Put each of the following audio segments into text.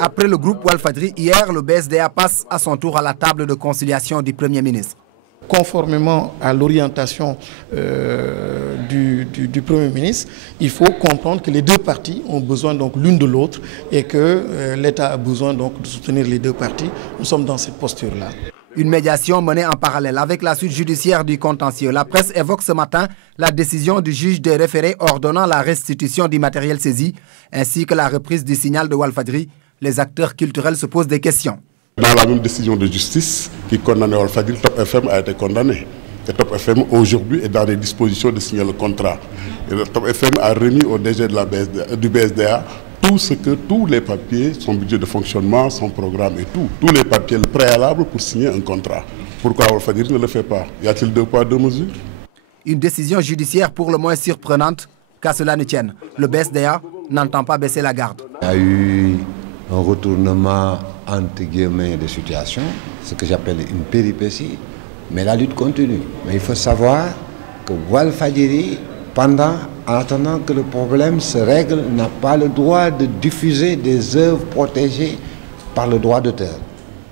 Après le groupe Walfadjri, hier, le BSDA passe à son tour à la table de conciliation du Premier ministre. Conformément à l'orientation du Premier ministre, il faut comprendre que les deux parties ont besoin donc l'une de l'autre et que l'État a besoin donc de soutenir les deux parties. Nous sommes dans cette posture-là. Une médiation menée en parallèle avec la suite judiciaire du contentieux. La presse évoque ce matin la décision du juge des référés ordonnant la restitution du matériel saisi ainsi que la reprise du signal de Walfadjri. Les acteurs culturels se posent des questions. Dans la même décision de justice qui condamnait Walfadjri, Top FM a été condamné. Et Top FM aujourd'hui est dans les dispositions de signer le contrat. Et Top FM a remis au DG du BSDA tous les papiers, son budget de fonctionnement, son programme et tous les papiers préalables pour signer un contrat. Pourquoi Walfadjri ne le fait pas? Y a-t-il 2 poids 2 mesures? Une décision judiciaire pour le moins surprenante, qu'à cela ne tienne. Le BSDA n'entend pas baisser la garde. Il y a eu un retournement entre guillemets de situation, ce que j'appelle une péripétie, mais la lutte continue. Mais il faut savoir que Walfadjri, en attendant que le problème se règle, n'a pas le droit de diffuser des œuvres protégées par le droit d'auteur.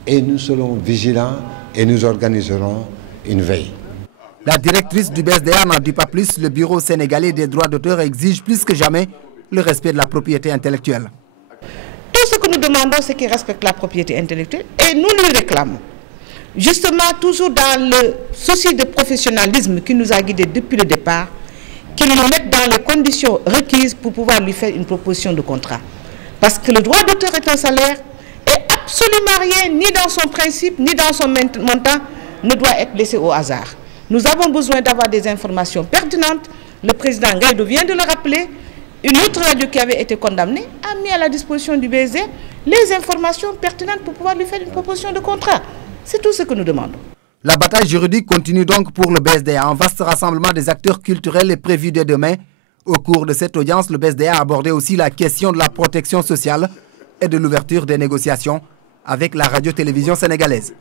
Et nous serons vigilants et nous organiserons une veille. La directrice du BSDA n'en dit pas plus. Le Bureau sénégalais des droits d'auteur exige plus que jamais le respect de la propriété intellectuelle. Tout ce que nous demandons, c'est qu'il respecte la propriété intellectuelle et nous lui réclamons. Justement, toujours dans le souci de professionnalisme qui nous a guidés depuis le départ, qu'il nous mette dans les conditions requises pour pouvoir lui faire une proposition de contrat. Parce que le droit d'auteur est un salaire et absolument rien, ni dans son principe, ni dans son montant, ne doit être laissé au hasard. Nous avons besoin d'avoir des informations pertinentes. Le président Gaïdo vient de le rappeler. Une autre radio qui avait été condamnée a mis à la disposition du BSD les informations pertinentes pour pouvoir lui faire une proposition de contrat. C'est tout ce que nous demandons. La bataille juridique continue donc pour le BSDA. Un vaste rassemblement des acteurs culturels est prévu dès demain. Au cours de cette audience, le BSDA a abordé aussi la question de la protection sociale et de l'ouverture des négociations avec la radio-télévision sénégalaise.